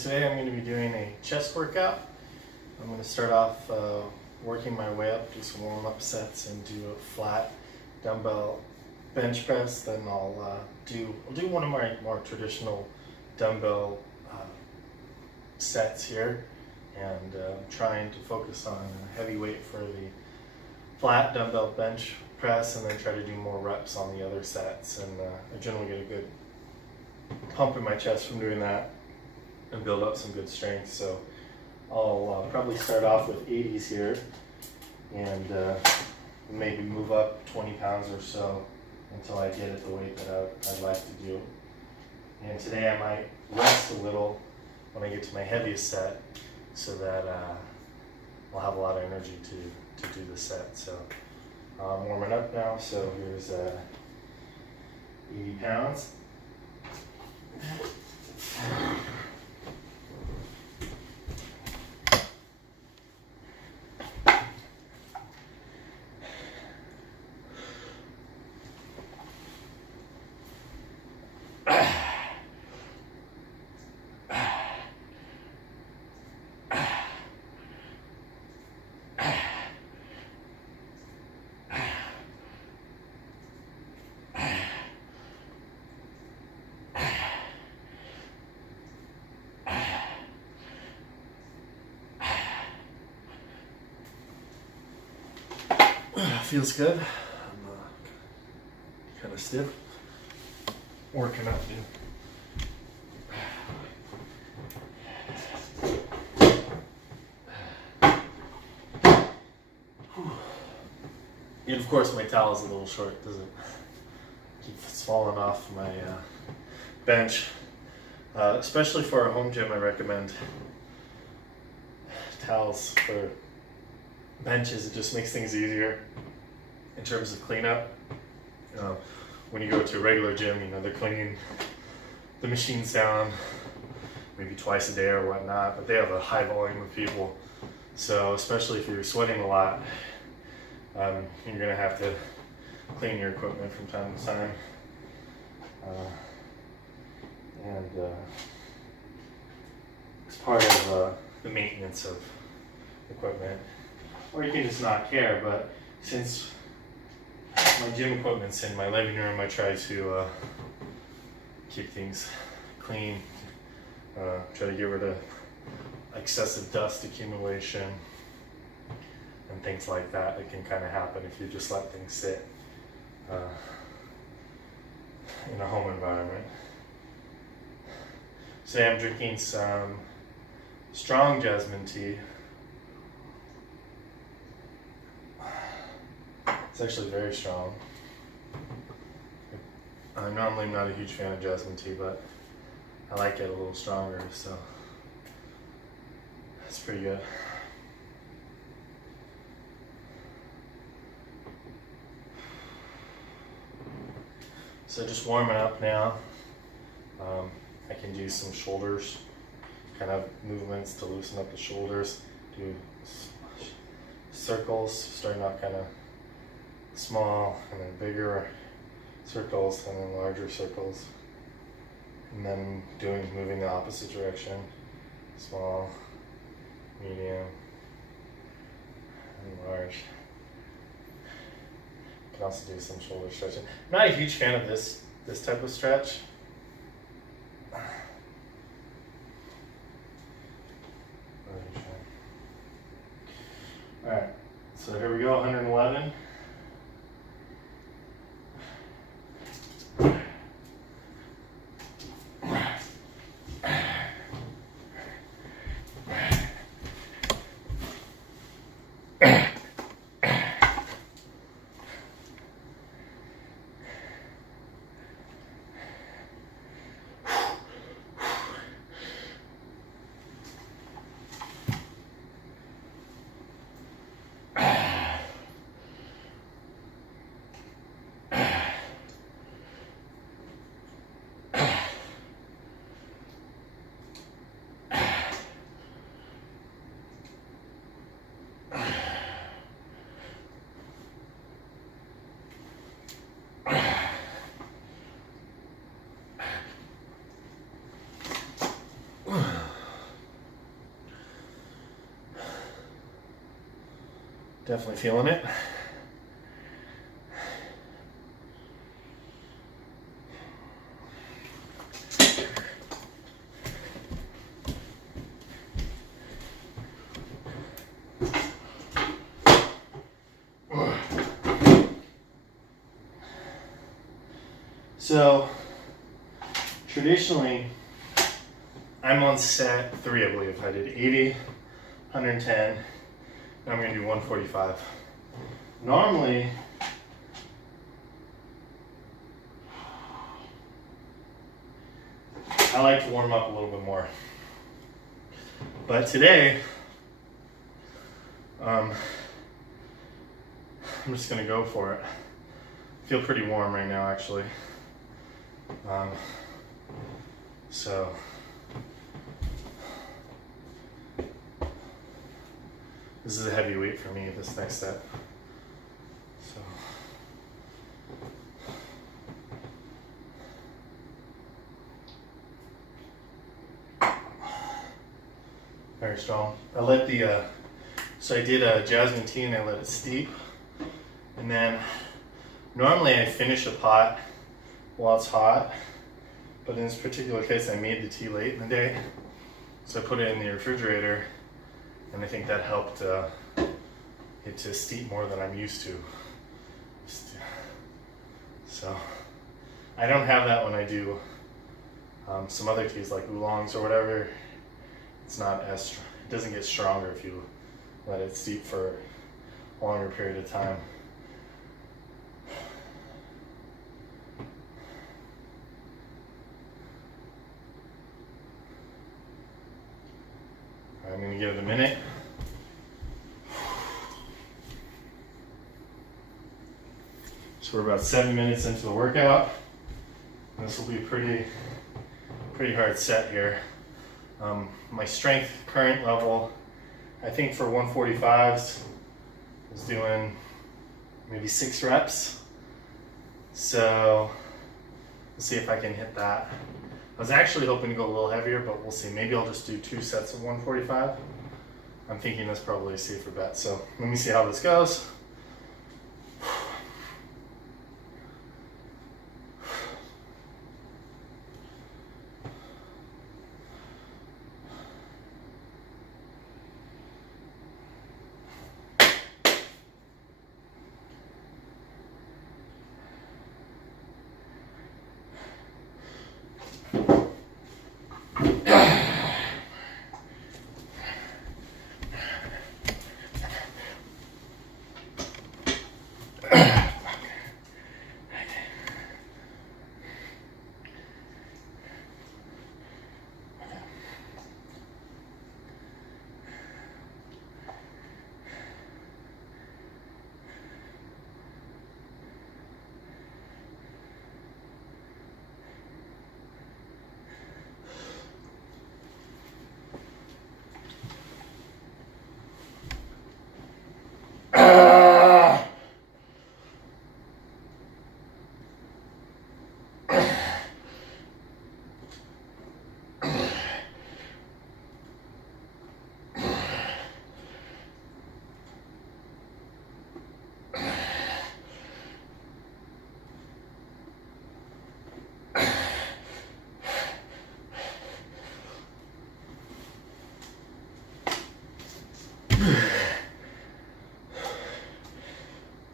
today I'm going to be doing a chest workout. I'm going to start off working my way up, do some warm-up sets and do a flat dumbbell bench press. Then I'll do one of my more traditional dumbbell sets here, and trying to focus on heavy weight for the flat dumbbell bench press, and then try to do more reps on the other sets. And I generally get a good pump in my chest from doing that and build up some good strength. So I'll probably start off with 80s here, and maybe move up 20 pounds or so until I get at the weight that I'd like to do. And today I might rest a little when I get to my heaviest set, so that I'll have a lot of energy to do the set. So I'm warming up now, so here's 80 pounds. Feels good. I'm kind of stiff. Working up, dude. And of course my towel is a little short, doesn't keep falling off my bench. Especially for a home gym, I recommend towels for benches. It just makes things easier in terms of cleanup. When you go to a regular gym, they're cleaning the machines down maybe twice a day or whatnot, but they have a high volume of people. So especially if you're sweating a lot, you're gonna have to clean your equipment from time to time. It's part of the maintenance of equipment. Or you can just not care, but since my gym equipment's in my living room, I try to keep things clean, try to get rid of excessive dust accumulation and things like that. It can kind of happen if you just let things sit in a home environment. Today I'm drinking some strong jasmine tea. It's actually very strong. I'm normally not a huge fan of jasmine tea, but I like it a little stronger, so it's pretty good. So just warming up now. I can do some shoulders kind of movements to loosen up the shoulders. Do circles, starting off kind of small, and then bigger circles, and then larger circles, and then moving the opposite direction, small, medium, and large. You can also do some shoulder stretching. I'm not a huge fan of this type of stretch. All right, so here we go, 111. Definitely feeling it. So traditionally, I'm on set 3, I believe. I did 80, 110, now I'm going to do 145. Normally, I like to warm up a little bit more. But today, I'm just going to go for it. I feel pretty warm right now, actually. So this is a heavy weight for me, this next set. So very strong. I let the so I did a jasmine tea and I let it steep, and then normally I finish a pot while it's hot, but in this particular case I made the tea late in the day, so I put it in the refrigerator, and I think that helped it to steep more than I'm used to. So I don't have that when I do some other teas like oolongs or whatever. It's not as, it doesn't get stronger if you let it steep for a longer period of time. I'm going to give it a minute. So we're about 7 minutes into the workout. This will be a pretty hard set here. My strength current level, I think for 145s, is doing maybe 6 reps. So we'll see if I can hit that. I was actually hoping to go a little heavier, but we'll see. Maybe I'll just do 2 sets of 145. I'm thinking that's probably a safer bet. So let me see how this goes.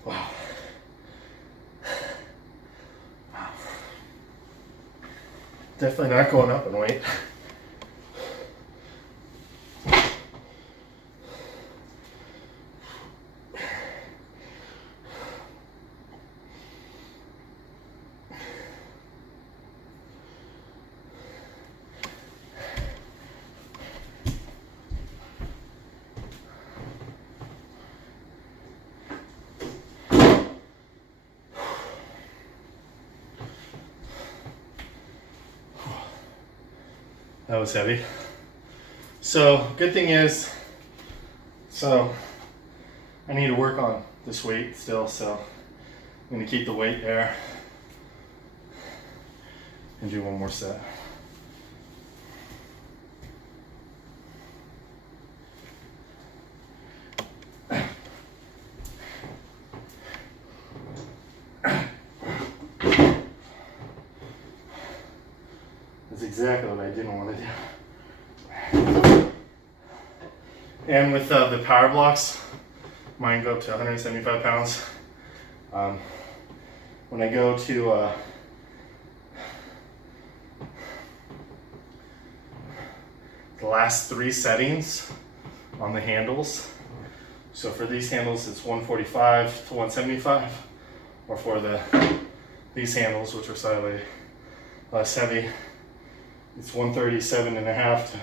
Wow. Definitely not going up in weight. That was heavy. So good thing is, so I need to work on this weight still, so I'm gonna keep the weight there and do one more set. exactly what I didn't want to do. And with the power blocks, mine go up to 175 pounds. When I go to the last 3 settings on the handles, so for these handles it's 145 to 175, or for these handles, which are slightly less heavy, it's 137.5 to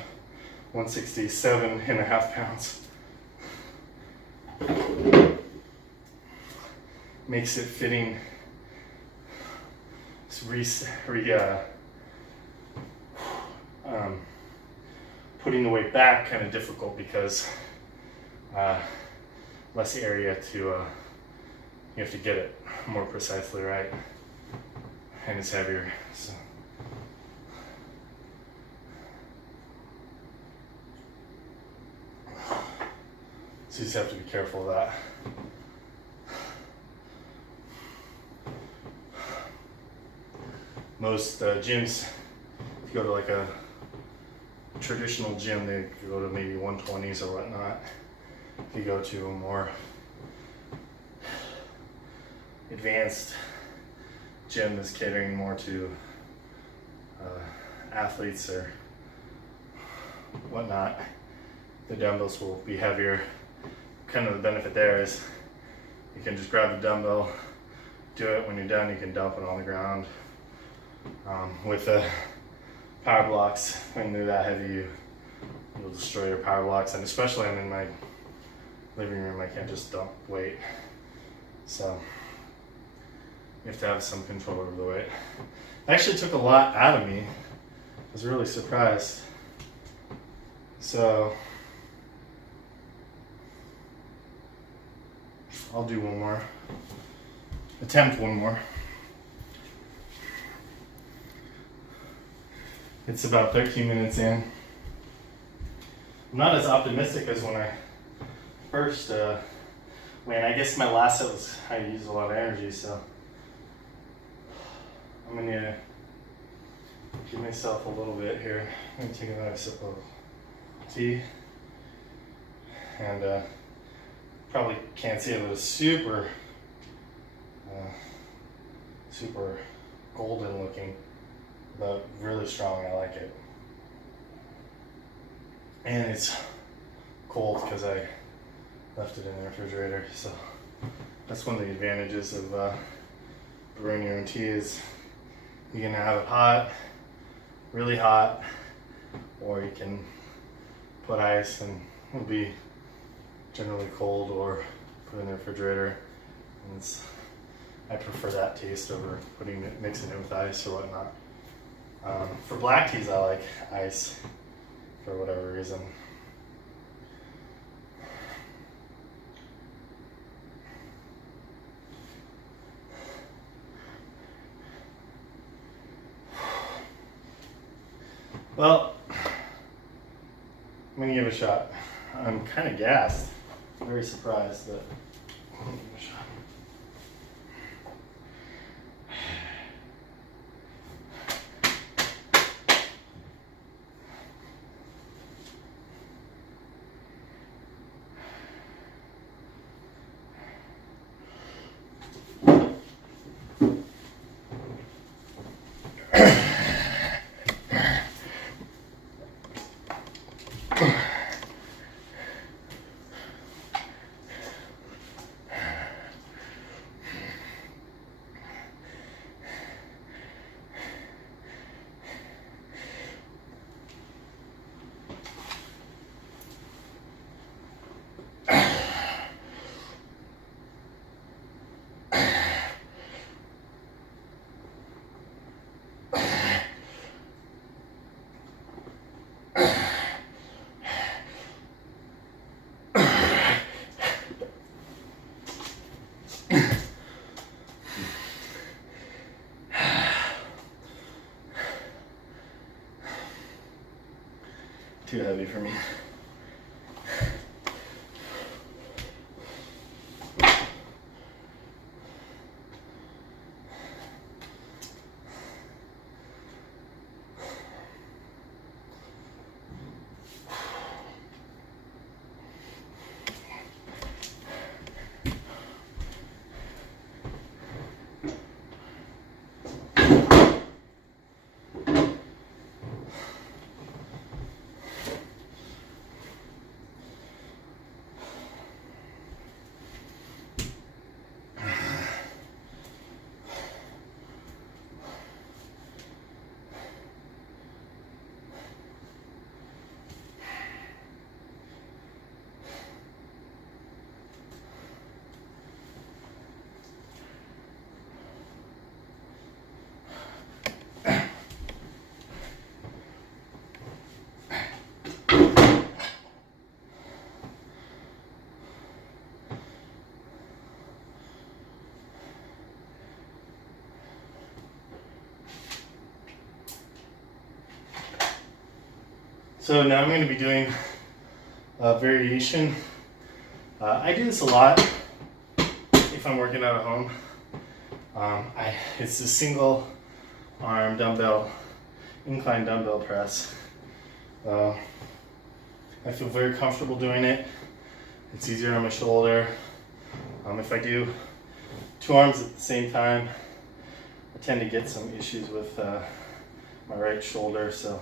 167.5 pounds. Makes it fitting, putting the weight back kind of difficult because less area to, you have to get it more precisely right, and it's heavier. So you just have to be careful of that. Most gyms, if you go to like a traditional gym, they go to maybe 120s or whatnot. If you go to a more advanced gym that's catering more to athletes or whatnot, the dumbbells will be heavier. Kind of the benefit there is you can just grab the dumbbell, do it. When you're done, you can dump it on the ground. With the power blocks, when they're that heavy, you'll destroy your power blocks. And especially I'm in my living room, I can't just dump weight. So you have to have some control over the weight. It actually took a lot out of me. I was really surprised. So I'll do one more. Attempt one more. It's about 13 minutes in. I'm not as optimistic as when I first ran. I guess my last set was, I used a lot of energy, so I'm gonna give myself a little bit here. I'm gonna take another sip of tea. And probably can't see it, but it's super golden looking, but really strong. I like it. And it's cold because I left it in the refrigerator. So that's one of the advantages of brewing your own tea is you can have it hot, really hot, or you can put ice and it'll be generally cold, or put it in the refrigerator. And I prefer that taste over mixing it with ice or whatnot. For black teas, I like ice for whatever reason. Well, I'm gonna give it a shot. I'm kind of gassed, very surprised, but I'm gonna give it a shot. Too heavy for me. So now I'm going to be doing a variation. I do this a lot if I'm working out at home. It's a single arm dumbbell, incline dumbbell press. I feel very comfortable doing it. It's easier on my shoulder. If I do 2 arms at the same time, I tend to get some issues with my right shoulder. So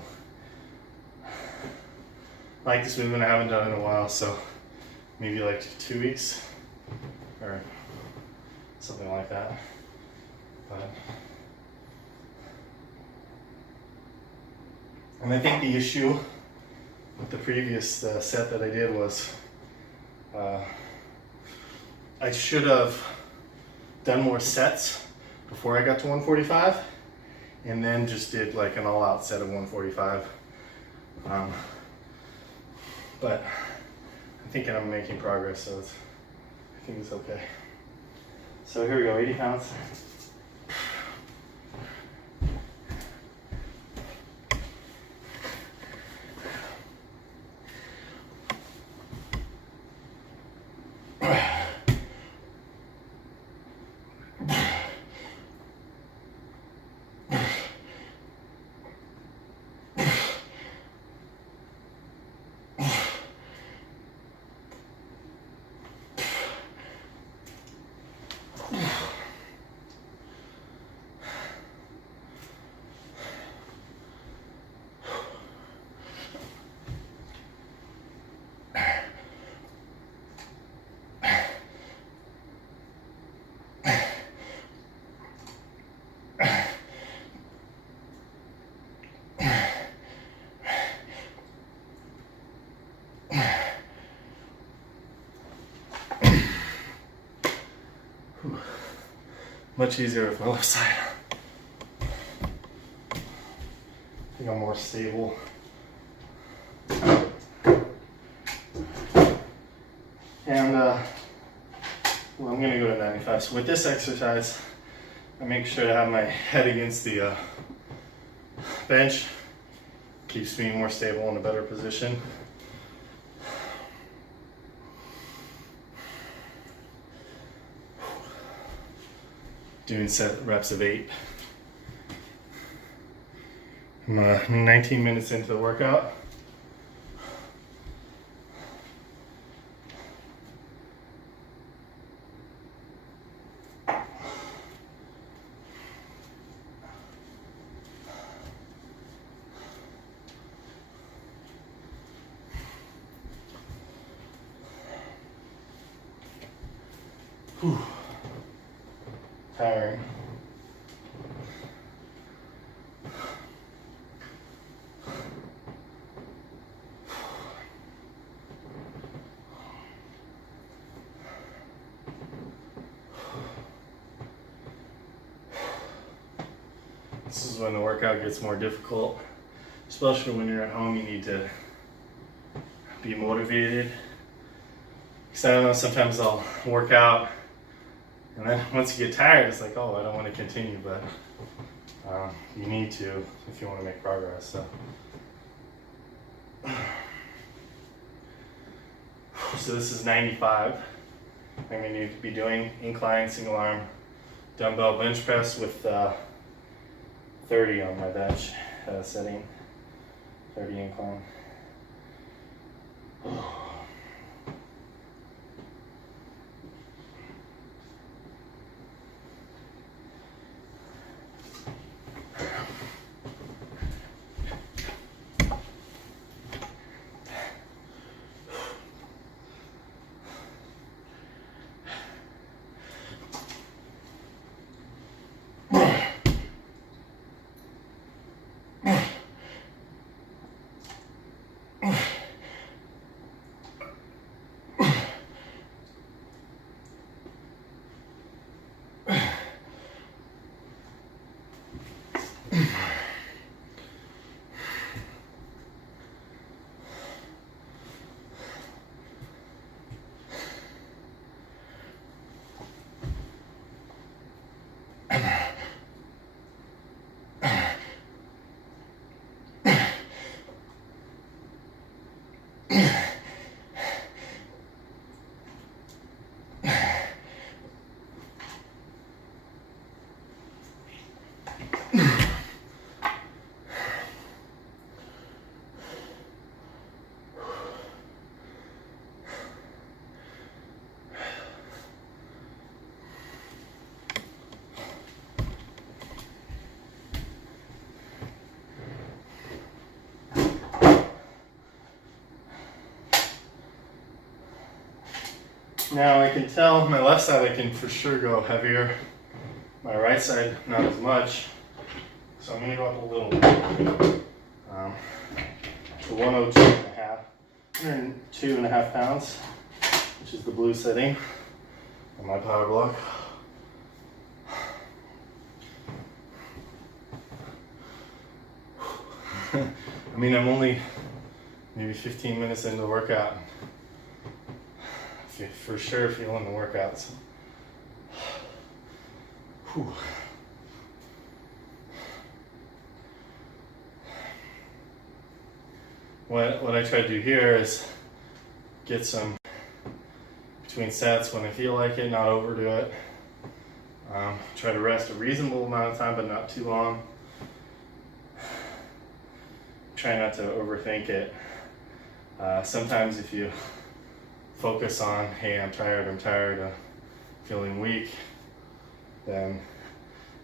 I like this movement. I haven't done it in a while, so maybe like 2 weeks or something like that. And I think the issue with the previous set that I did was I should have done more sets before I got to 145 and then just did like an all-out set of 145. But I'm thinking I'm making progress, so I think it's okay. So here we go, 80 pounds. Much easier with my left side. I think I'm more stable. And well, I'm gonna go to 95. So with this exercise, I make sure to have my head against the bench. Keeps me more stable in a better position. Doing set reps of 8. I'm 19 minutes into the workout. Whew. Tiring. This is when the workout gets more difficult, especially when you're at home. You need to be motivated. Because I don't know, sometimes I'll work out and then once you get tired, it's like, oh, I don't want to continue, but you need to if you want to make progress. So this is 95. I'm going to be doing incline single arm dumbbell bench press with 30 on my bench setting, 30 incline. Now I can tell my left side I can for sure go heavier. My right side not as much. So I'm gonna go up a little to 102.5 pounds, which is the blue setting on my power block. I mean, I'm only maybe 15 minutes into the workout. For sure feeling the workouts. Whew. What I try to do here is get some between sets when I feel like it, not overdo it. Try to rest a reasonable amount of time, but not too long. Try not to overthink it. Sometimes if you focus on, hey, I'm tired, feeling weak, then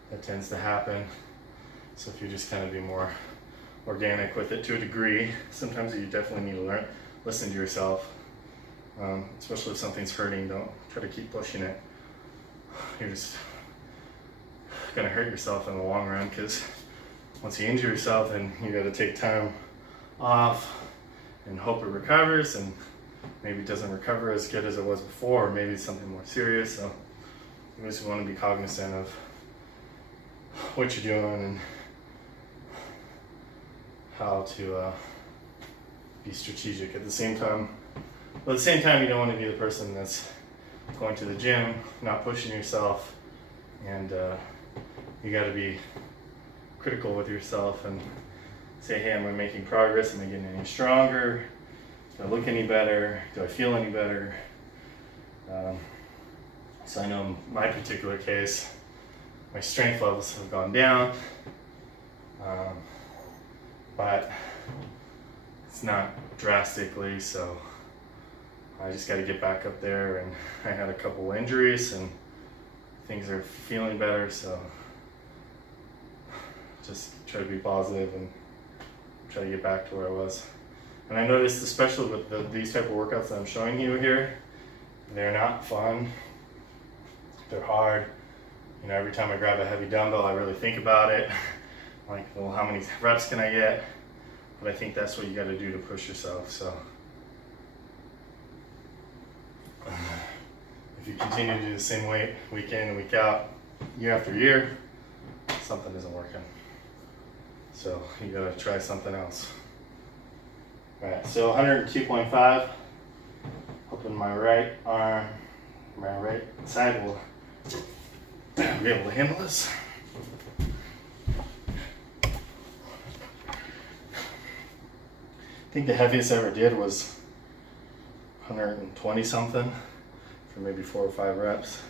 that tends to happen. So if you just kind of be more organic with it to a degree, sometimes you definitely need to listen to yourself, especially if something's hurting. Don't try to keep pushing it. You're just gonna hurt yourself in the long run, because once you injure yourself, then you gotta take time off and hope it recovers, and maybe it doesn't recover as good as it was before, or maybe it's something more serious. So you just want to be cognizant of what you're doing and how to be strategic at the same time. But at the same time, you don't want to be the person that's going to the gym, not pushing yourself, and you got to be critical with yourself and say, hey, am I making progress? Am I getting any stronger? Do I look any better? Do I feel any better? So I know in my particular case, my strength levels have gone down, but it's not drastically, so I just got to get back up there. And I had a couple injuries and things are feeling better, so just try to be positive and try to get back to where I was. And I noticed, especially with these type of workouts that I'm showing you here, they're not fun. They're hard. You know, every time I grab a heavy dumbbell, I really think about it. Like, well, how many reps can I get? But I think that's what you got to do to push yourself. So if you continue to do the same weight week in and week out, year after year, something isn't working. So you got to try something else. All right, so 102.5, hoping my right arm, my right side will be able to handle this. I think the heaviest I ever did was 120 something for maybe 4 or 5 reps.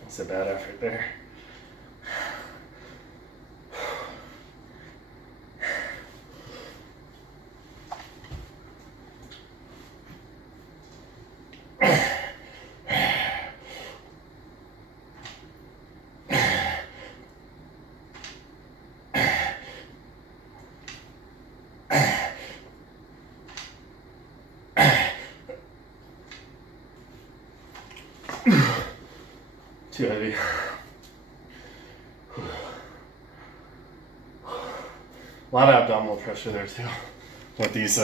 That's a bad effort there. Too heavy. A lot of abdominal pressure there too, with these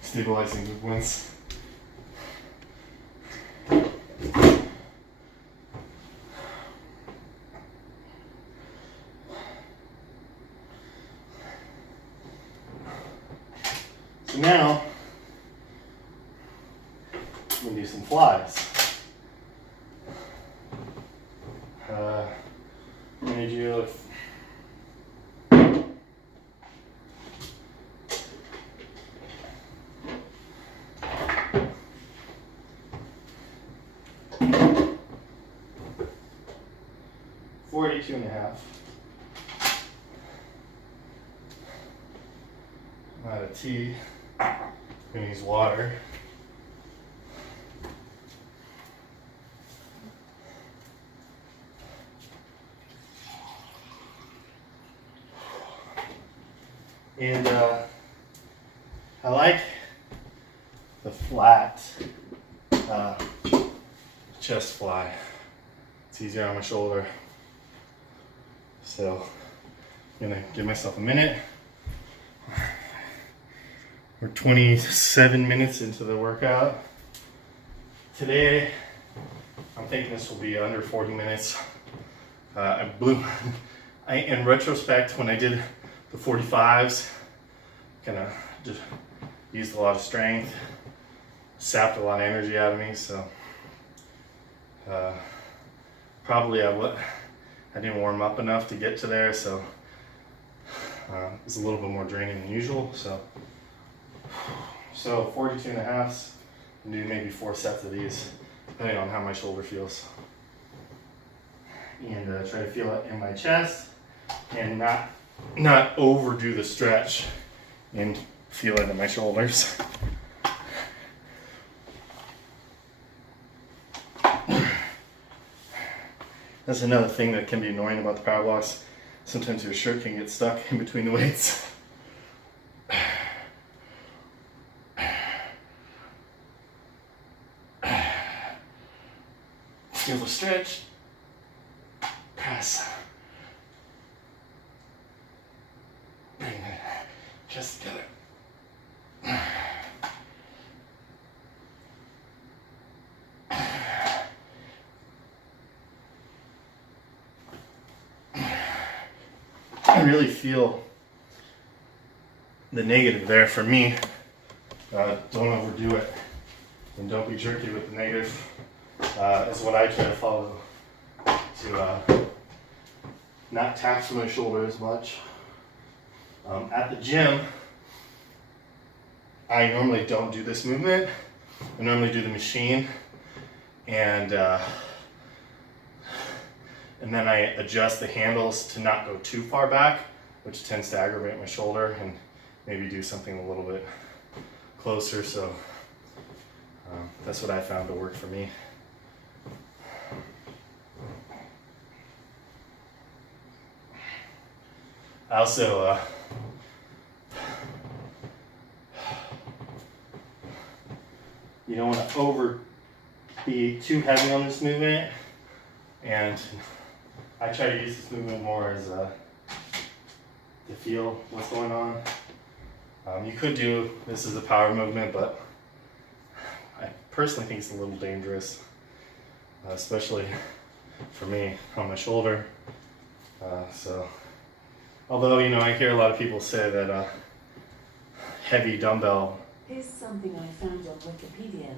stabilizing movements. So now, I'm gonna do some flies. I'm gonna do 42 and a half. I'm out of tea. I'm gonna use water. And I like the flat chest fly. It's easier on my shoulder. So I'm gonna give myself a minute. We're 27 minutes into the workout. Today, I'm thinking this will be under 40 minutes. In retrospect, when I did the 45s, kind of just used a lot of strength, sapped a lot of energy out of me, so probably I didn't warm up enough to get to there, so it was a little bit more draining than usual. So 42 and a half, and do maybe 4 sets of these, depending on how my shoulder feels. And try to feel it in my chest, and not overdo the stretch, and feel it in my shoulders. That's another thing that can be annoying about the power blocks. Sometimes your shirt can get stuck in between the weights. Feel the stretch. Press. Bring it just together. I really feel the negative there for me. Don't overdo it, and don't be jerky with the negative. Is what I try to follow, to not tax my shoulder as much. At the gym, I normally don't do this movement. I normally do the machine, and then I adjust the handles to not go too far back, which tends to aggravate my shoulder, and maybe do something a little bit closer. So that's what I found to work for me. I also you don't want to be too heavy on this movement, and I try to use this movement more as to feel what's going on. You could do this as a power movement, but I personally think it's a little dangerous, especially for me on my shoulder. Although, I hear a lot of people say that heavy dumbbell. Here's something I found on Wikipedia.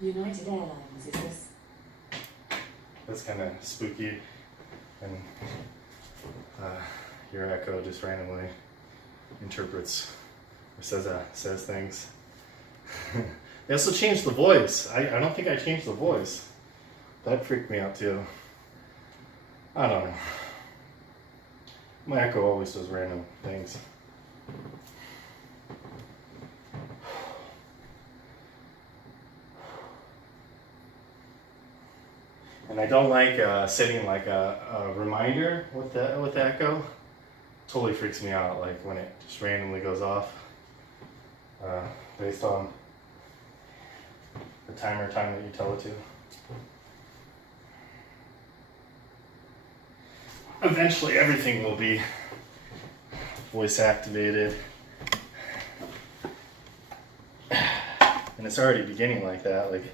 United Airlines is this. That's kind of spooky, and your Echo just randomly interprets or says things. They also changed the voice. I don't think I changed the voice. That freaked me out too. I don't know. My Echo always does random things. And I don't like setting like a reminder with the Echo. Totally freaks me out, like when it just randomly goes off based on the time that you tell it to. Eventually everything will be voice activated. And it's already beginning like that, like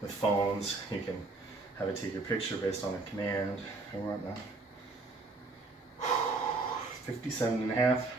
with phones, you can have it take your picture based on a command and whatnot. 57 and a half.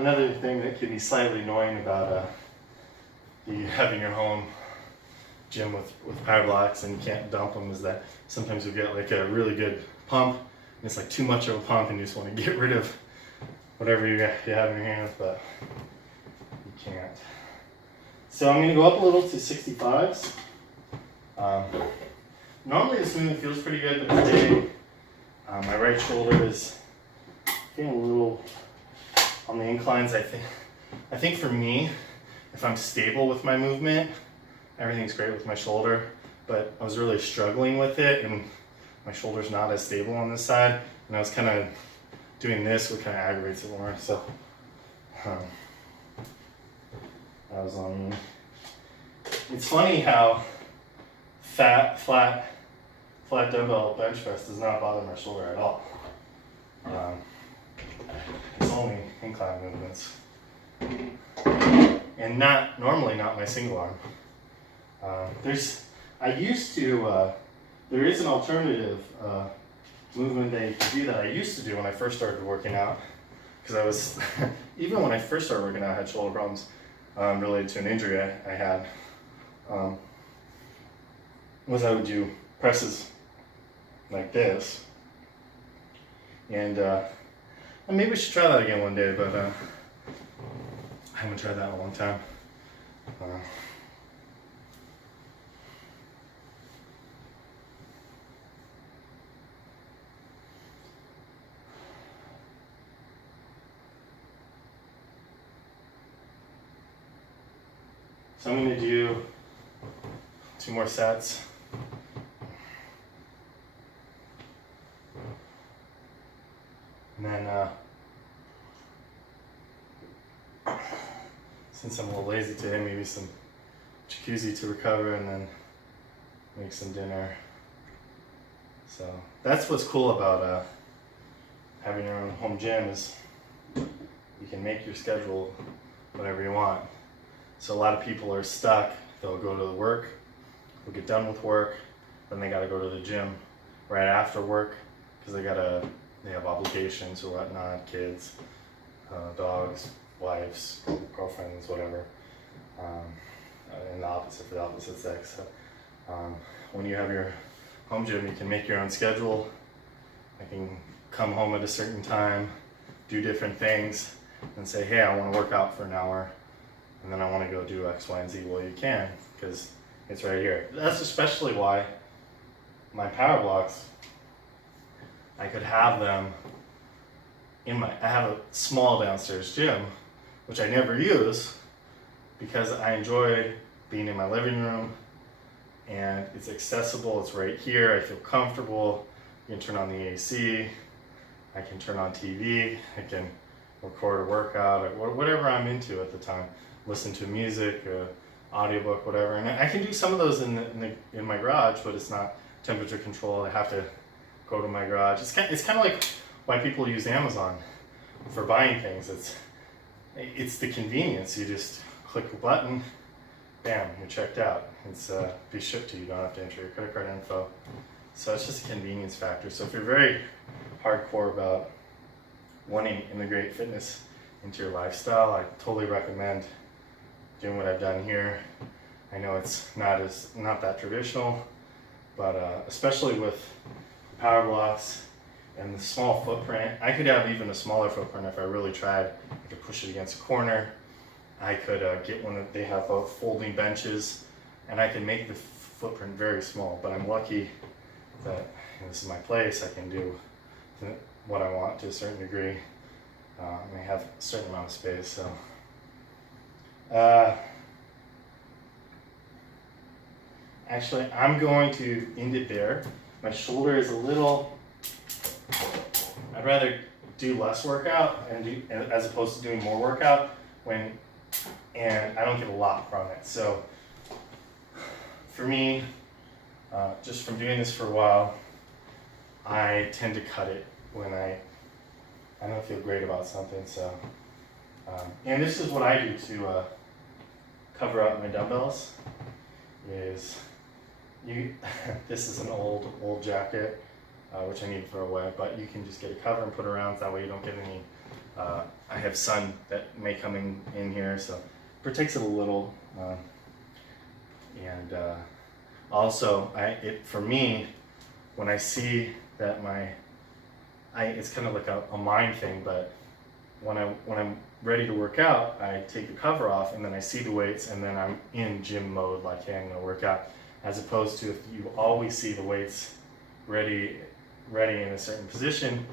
another thing that can be slightly annoying about you having your home gym with power blocks and you can't dump them is that sometimes you get like a really good pump and it's like too much of a pump and you just want to get rid of whatever you have in your hands, but you can't. So I'm going to go up a little to 65s. Normally this movement feels pretty good, but today my right shoulder is feeling a little on the inclines. I think for me, if I'm stable with my movement, everything's great with my shoulder, but I was really struggling with it and my shoulder's not as stable on this side, and I was kind of doing this, what kind of aggravates it more, so that was on me. It's funny how flat dumbbell bench press does not bother my shoulder at all. It's only incline movements. And normally not my single arm. There is an alternative movement that you can do that I used to do when I first started working out. Because I was, even when I first started working out, I had shoulder problems related to an injury I had. Was I would do presses like this. And maybe we should try that again one day, but I haven't tried that in a long time. So I'm going to do 2 more sets. And then, since I'm a little lazy today, maybe some jacuzzi to recover and then make some dinner. So that's what's cool about having your own home gym is you can make your schedule whatever you want. So a lot of people are stuck. They'll go to work, they'll get done with work, then they gotta go to the gym right after work because they have obligations or whatnot, kids, dogs, wives, girlfriends, whatever, and the opposite for the opposite sex. So, when you have your home gym, you can make your own schedule. I can come home at a certain time, do different things, and say, hey, I want to work out for an hour, and then I want to go do X, Y, and Z. Well, you can, because it's right here. That's especially why my power blocks, I could have them I have a small downstairs gym, which I never use because I enjoy being in my living room and it's accessible, it's right here, I feel comfortable. You can turn on the AC, I can turn on TV, I can record a workout, or whatever I'm into at the time, listen to music, audiobook, whatever. And I can do some of those in my garage, but it's not temperature controlled. I have to go to my garage. It's kind of like why people use Amazon for buying things. It's the convenience. You just click a button, bam, you're checked out. It's be shipped to you. You don't have to enter your credit card info. So it's just a convenience factor. So if you're very hardcore about wanting to integrate fitness into your lifestyle, I totally recommend doing what I've done here. I know it's not that traditional, but especially with power blocks and the small footprint. I could have even a smaller footprint if I really tried. I could push it against a corner. I could get one that they have folding benches, and I can make the footprint very small. But I'm lucky that this is my place. I can do what I want to a certain degree. I have a certain amount of space. So, actually, I'm going to end it there. My shoulder is a little. I'd rather do less workout as opposed to doing more workout and I don't get a lot from it. So for me, just from doing this for a while, I tend to cut it when I don't feel great about something. So and this is what I do to cover up my dumbbells. This is an old jacket, which I need to throw away, but you can just get a cover and put it around, so that way you don't get any I have sun that may come in here, so protects it a little. And also, for me, when I see that it's kind of like a mind thing, but when I'm ready to work out, I take the cover off and then I see the weights and then I'm in gym mode, like, hey, I'm gonna work out. As opposed to if you always see the weights ready in a certain position,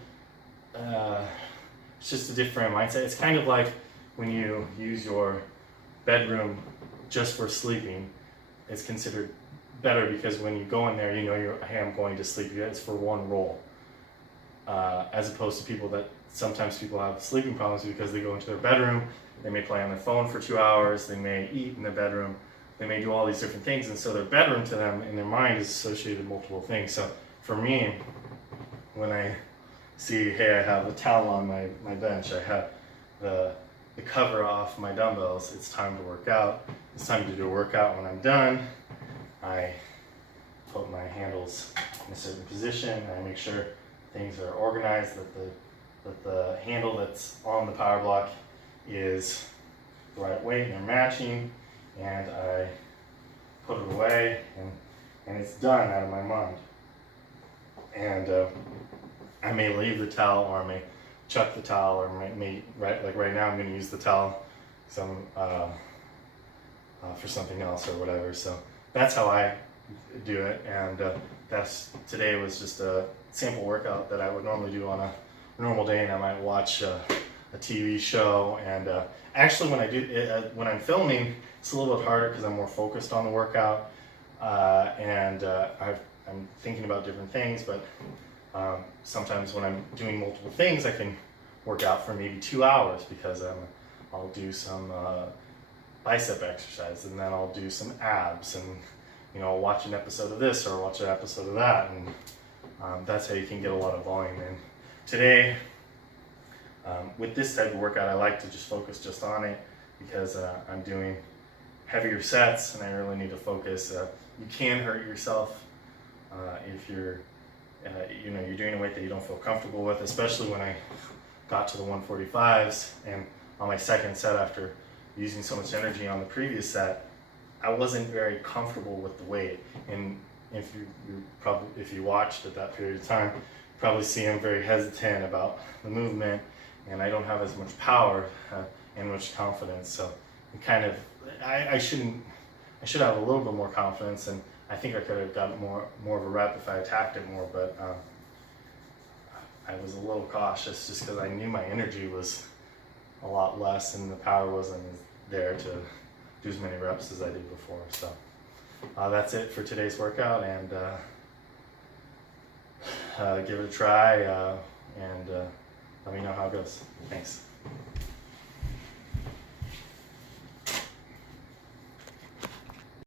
it's just a different mindset. It's kind of like when you use your bedroom just for sleeping, it's considered better because when you go in there, you know, hey, I'm going to sleep. It's for one roll. As opposed to sometimes people have sleeping problems because they go into their bedroom, they may play on their phone for 2 hours, they may eat in their bedroom, they may do all these different things, and so their bedroom to them in their mind is associated with multiple things. So for me, when I see, hey, I have a towel on my bench, I have the cover off my dumbbells, it's time to work out. It's time to do a workout. When I'm done, I put my handles in a certain position, I make sure things are organized, that the handle that's on the power block is the right weight and they're matching, and I put it away and it's done out of my mind. And I may leave the towel, or I may chuck the towel, or right now I'm going to use the towel for something else or whatever. So that's how I do it, and today was just a sample workout that I would normally do on a normal day, and I might watch a TV show. And actually, when I'm filming, it's a little bit harder because I'm more focused on the workout, and I'm thinking about different things. But sometimes when I'm doing multiple things, I can work out for maybe 2 hours because I'll do some bicep exercise, and then I'll do some abs, and I'll watch an episode of this or watch an episode of that, and that's how you can get a lot of volume in. Today, with this type of workout, I like to just focus just on it because I'm doing heavier sets and I really need to focus. You can hurt yourself if you're doing a weight that you don't feel comfortable with, especially when I got to the 145s, and on my second set after using so much energy on the previous set, I wasn't very comfortable with the weight. And if you watched at that period of time, you probably see I'm very hesitant about the movement, and I don't have as much power and much confidence. So I should have a little bit more confidence, and I think I could have gotten more of a rep if I attacked it more, but I was a little cautious just because I knew my energy was a lot less and the power wasn't there to do as many reps as I did before. So that's it for today's workout, and give it a try, and let me know how it goes. Thanks.